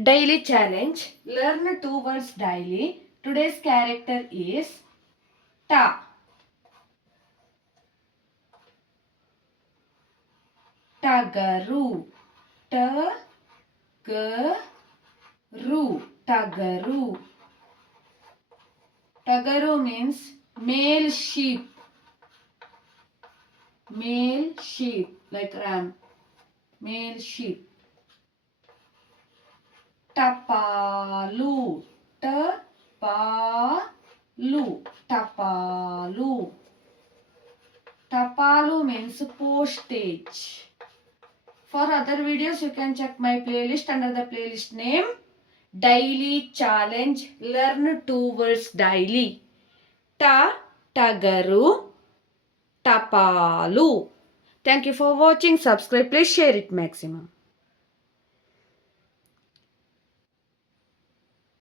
Daily challenge. Learn 2 words daily. Today's character is ta. Tagaru. Tagaru. Tagaru. Tagaru means male sheep. Male sheep like ram. Male sheep. Tapalu. Tapalu. Tapalu. Tapalu means postage. For other videos, you can check my playlist under the playlist name Daily Challenge. Learn 2 words daily. Tagaru, Tapalu. Thank you for watching. Subscribe. Please share it maximum.